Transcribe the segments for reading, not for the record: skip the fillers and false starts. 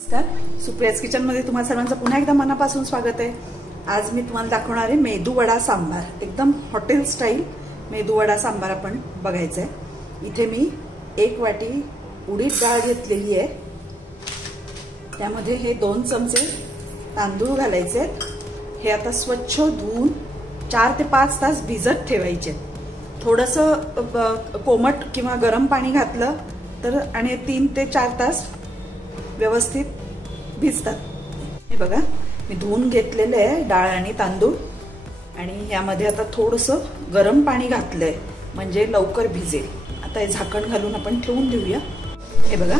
नमस्कार, सुप्रियाज किचन मध्ये तुम्हा सर्वांचं पुन्हा एकदा मनापासून स्वागत आहे। आज मी तुम्हाला दाखवणार आहे मेदू वडा सांबार। एकदम हॉटेल स्टाईल मेदू वडा सांबार आपण बघायचा आहे। इथे मी 1 वाटी उडीद डाळ घेतलेली आहे, त्यामध्ये हे 2 चमचे तांदूळ घालायचे आहेत। हे आता स्वच्छ धुवून 4 ते 5 तास भिजत ठेवायचे। थोडंसं कोमट किंवा गरम पाणी घातलं तर आणि 3 ते 4 तास व्यवस्थित भिजतात। हे बघा, मी धुवून घेतलेले आहे डाळ आणि तांदूळ, आणि यामध्ये आता थोडंसं गरम पाणी घातलंय म्हणजे लवकर भिजेल। आता हे झाकण घालून आपण ठेवून देऊया। हे बघा,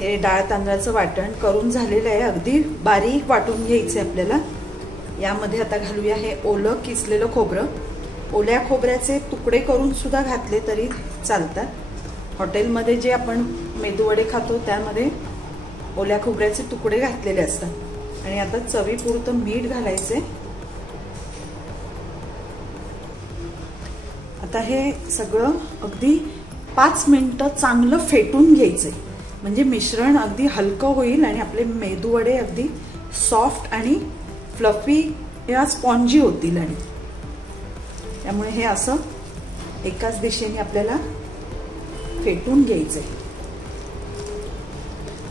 हे डाळ तांदळाचं वाटण करून झालेलं आहे, अगदी बारीक वाटून घ्यायचं आहे आपल्याला। यामध्ये आता घालूया हे ओलं किसलेलं खोबरं। ओल्या खोबऱ्याचे तुकडे करून सुद्धा घातले तरी चालतात। हॉटेलमध्ये जे आपण मेदूवडे खातो त्यामध्ये ओल्या खोबऱ्याचे तुकडे घातलेले असतात। आणि आता चवीपुरतं मीठ घालायचे। आता हे सगळं अगदी 5 मिनिटं चांगलं फेटून घ्यायचंय, म्हणजे मिश्रण अगदी हलकं होईल आणि आपले मेदूवडे अगदी सॉफ्ट आणि फ्लफी या स्पॉन्जी होतील। आणि त्यामुळे हे असं एकाच दिशेने आपल्याला फेटून घ्यायचंय।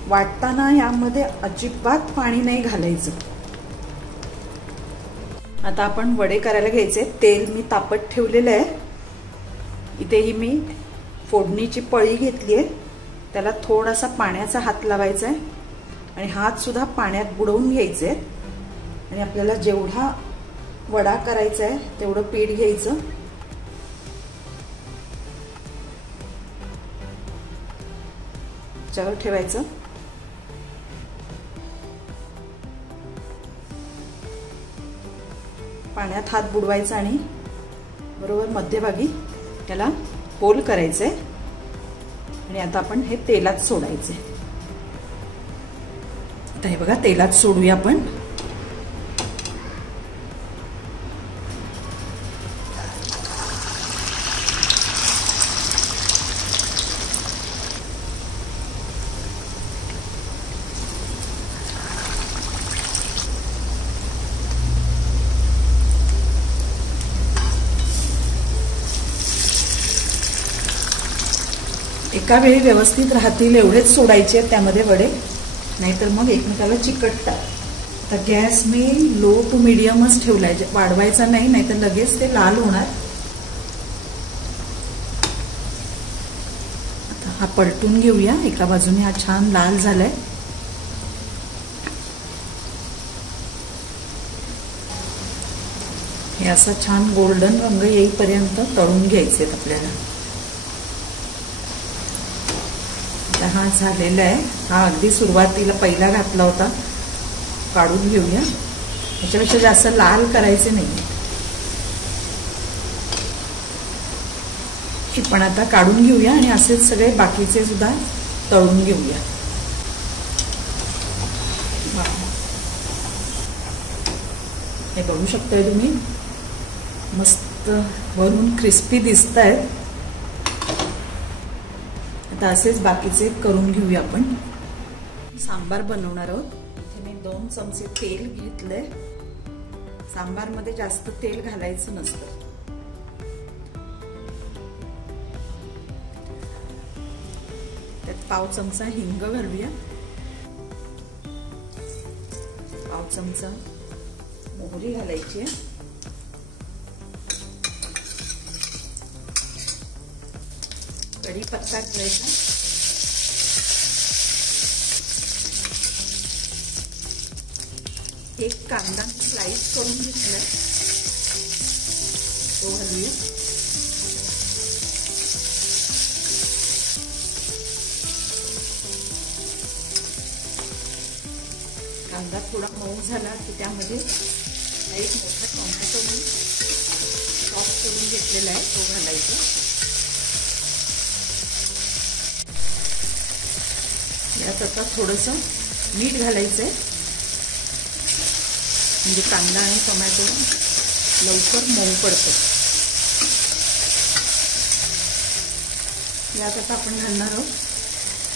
वाटताना यामध्ये अजिबात पाणी नाही घालायचं। आता आपण वडे करायला घ्यायचे। तेल मी तापत ठेवलेलं आहे। इथेही मी फोडणीची पळी घेतली आहे, त्याला थोडासा पाण्याचा हात लावायचा आहे आणि हात सुद्धा पाण्यात बुडवून घ्यायचे। आणि आपल्याला जेवढा वडा करायचा आहे तेवढं पीठ घ्यायचं। त्याच्यावर ठेवायचं। पाण्यात हात बुडवायचा आणि बरोबर मध्यभागी त्याला होल करायचे। आणि आता आपण हे तेलात सोडायचे। आता हे बघा, तेलात सोडूया आपण। एका वेळी व्यवस्थित राहतील एवढेच सोडायचे त्यामध्ये वडे, नाहीतर मग एकमेकाला चिकटतात। आता गॅस मी लो टू मीडियमच ठेवलाय, वाढवायचा नाही, नाहीतर लगेच ते लाल होणार। आता हा पलटून घेऊया। एका बाजूने हा छान लाल झालाय। हे असं छान गोल्डन रंग येईपर्यंत तळून घ्यायचे आपल्याला। हा झालेला आहे। हा अगदी सुरुवातीला पहिला घातला होता, काढून घेऊया। याच्यापेक्षा जास्त लाल करायचे नाही। हे पण आता काढून घेऊया आणि असेच सगळे बाकीचे सुद्धा तळून घेऊया। हे बघू शकताय तुम्ही, मस्त वरून क्रिस्पी दिसत आहेत। आता असेच बाकीचे करून घेऊया आपण। सांबार बनवणार आहोत। इथे मी 2 चमचे तेल घेतलंय। सांबार मध्ये जास्त तेल घालायचं नसतं। त्यात पाव चमचा हिंग घालूया, पाव चमचा मोहरी घालायची, कढीपत्ता घालायचा, एक कांदा स्लाइस करून घेतलाय तो घालूया। कांदा थोडा मऊ झाला की त्यामध्ये एक मोठा टोमॅटो मी चॉप करून घेतलेला आहे तो घालायचा। यात आता थोडंसं मीठ घालायचंय, म्हणजे कांदा आणि टोमॅटो लवकर मऊ पडतो। यात आता आपण घालणार आहोत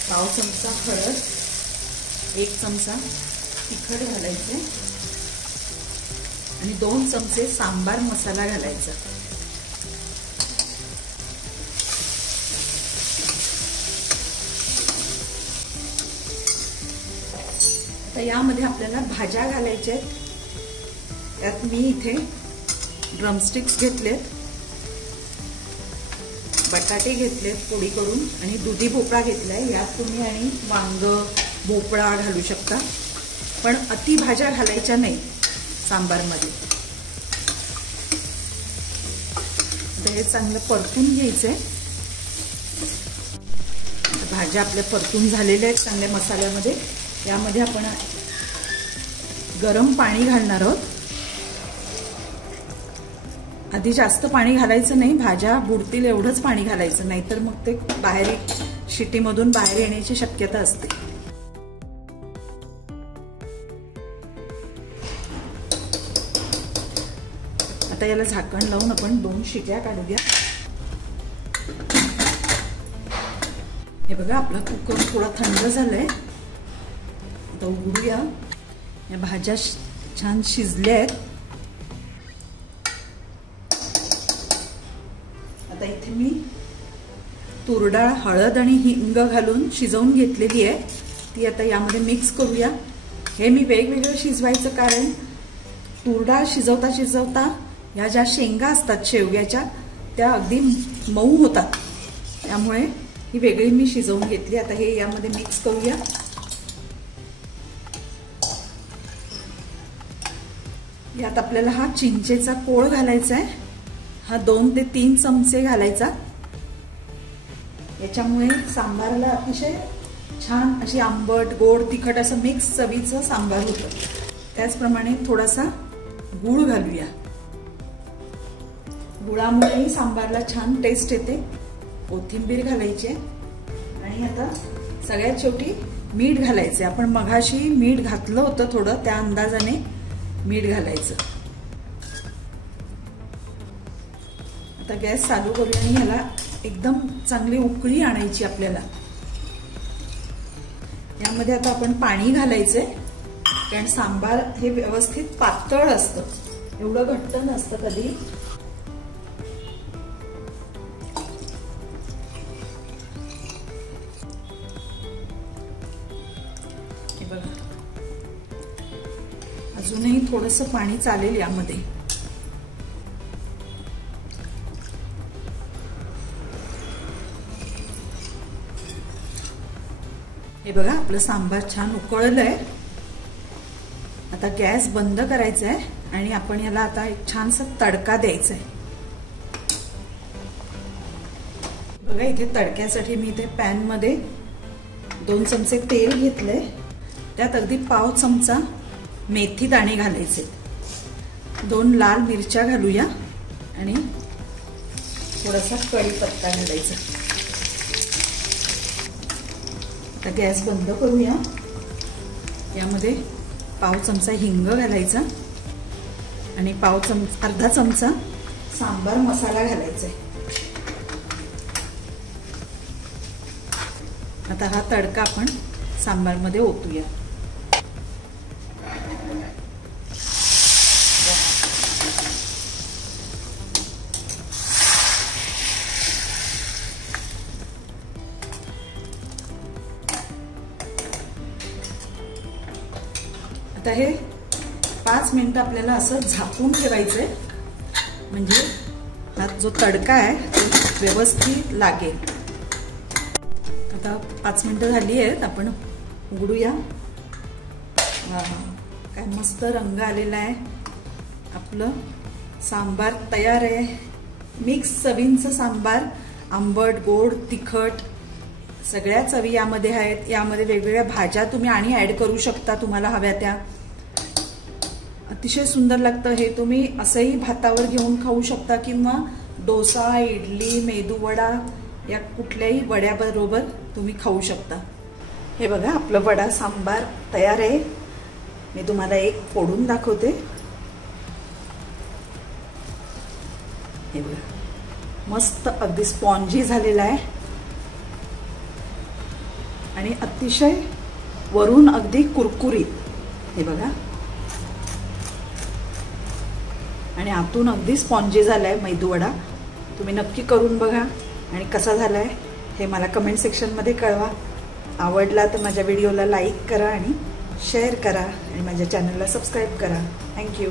पाव चमचा हळद, 1 चमचा तिखट घालायचे आणि 2 चमचे सांबार मसाला घालायचा। आता यामध्ये आपल्याला भाज्या घालायच्या आहेत। त्यात मी इथे ड्रमस्टिक्स घेतलेत, बटाटे घेतलेत पोळी करून आणि दुधी भोपळा घेतलाय। यात तुम्ही आणि वांग, भोपळा घालू शकता, पण अति भाज्या घालायच्या नाही सांबारमध्ये। हे चांगलं परतून घ्यायचंय। भाज्या आपल्या परतून झालेल्या आहेत चांगल्या मसाल्यामध्ये। यामध्ये आपण गरम पाणी घालणार आहोत। आधी जास्त पाणी घालायचं नाही, भाज्या बुडतील एवढंच पाणी घालायचं, नाहीतर मग ते बाहेर शिट्टीमधून बाहेर येण्याची शक्यता असते। आता याला झाकण लावून आपण 2 शिट्या काढूया। हे बघा आपला कुकर थोडा थंड झालाय, आता उघडूया। या भाज्या छान शिजल्या आहेत। आता इथे मी तूर डाळ, हळद आणि हिंग घालून शिजवून घेतलेली आहे, ती आता यामध्ये मिक्स करूया। हे मी वेगवेगळं शिजवायचं कारण तूर डाळ शिजवता शिजवता या ज्या शेंगा असतात शेवग्याच्या त्या अगदी मऊ होतात, त्यामुळे ही वेगळी मी शिजवून घेतली। आता हे यामध्ये मिक्स करूया। यात आपल्याला हा चिंचेचा कोळ घालायचा आहे, हा 2 ते 3 चमचे घालायचा। याच्यामुळे सांबारला अतिशय छान अशी आंबट, गोड, तिखट असं मिक्स चवीचं सांबार होतं। त्याचप्रमाणे थोडासा गूळ घालूया, गुळामुळेही सांबारला छान टेस्ट येते। कोथिंबीर घालायची आणि आता सगळ्यात शेवटी मीठ घालायचे। आपण मघाशी मीठ घातलं होतं थोडं, त्या अंदाजाने मीठ घालायचं। आता गॅस चालू करूया आणि ह्याला एकदम चांगली उकळी आणायची आपल्याला। यामध्ये आता आपण पाणी घालायचंय, कारण सांबार हे व्यवस्थित पातळ असतं, एवढं घट्ट नसतं कधी। हे बघा अजूनही थोडंसं पाणी चालेल यामध्ये। हे बघा आपलं सांबार छान उकळलंय। आता गॅस बंद करायचा आहे आणि आपण याला आता एक छानसा तडका द्यायचा आहे। बघा इथे तडक्यासाठी मी इथे पॅन मध्ये 2 चमचे तेल घेतले, त्यात अगदी पाव चमचा मेथी दाणे घालायचे, 2 लाल मिरच्या घालूया आणि थोडासा कढीपत्ता घालायचा। आता गॅस बंद करूया। यामध्ये पाव चमचा हिंग घालायचा आणि अर्धा चमचा सांबार मसाला घालायचा। आता हा तडका आपण सांबार मध्ये ओतूया। आता हे 5 मिनिटं आपल्याला असं झाकून ठेवायचंय, म्हणजे हा जो तडका आहे तो व्यवस्थित लागेल। आता 5 मिनिटं झाली आहेत, आपण उघडूया। काय मस्त रंग आलेला आहे, आपलं सांबार तयार आहे। मिक्स चवींचं सांबार, आंबट, गोड, तिखट सगळ्या चवी यामध्ये आहेत। यामध्ये वेगवेगळ्या भाज्या तुम्ही आणि ऍड करू शकता तुम्हाला हव्या त्या। अतिशय सुंदर लागतं हे। तुम्ही असंही भातावर घेऊन खाऊ शकता किंवा डोसा, इडली, मेदूवडा या कुठल्याही वड्याबरोबर तुम्ही खाऊ शकता। हे बघा आपलं वडा सांबार तयार आहे। मी तुम्हाला एक फोडून दाखवते। हे बघा मस्त अगदी स्पॉन्जी झालेला आहे आणि अतिशय वरून अगदी कुरकुरीत, हे बघा, आणि आतून अगदी स्पॉन्जी झालाय मेदूवडा. तुम्ही नक्की करून बघा आणि कसा झालाय हे मला कमेंट सेक्शनमध्ये कळवा. आवडला तर माझ्या व्हिडिओला लाईक करा आणि शेअर करा आणि माझ्या चॅनलला सबस्क्राईब करा. थँक्यू.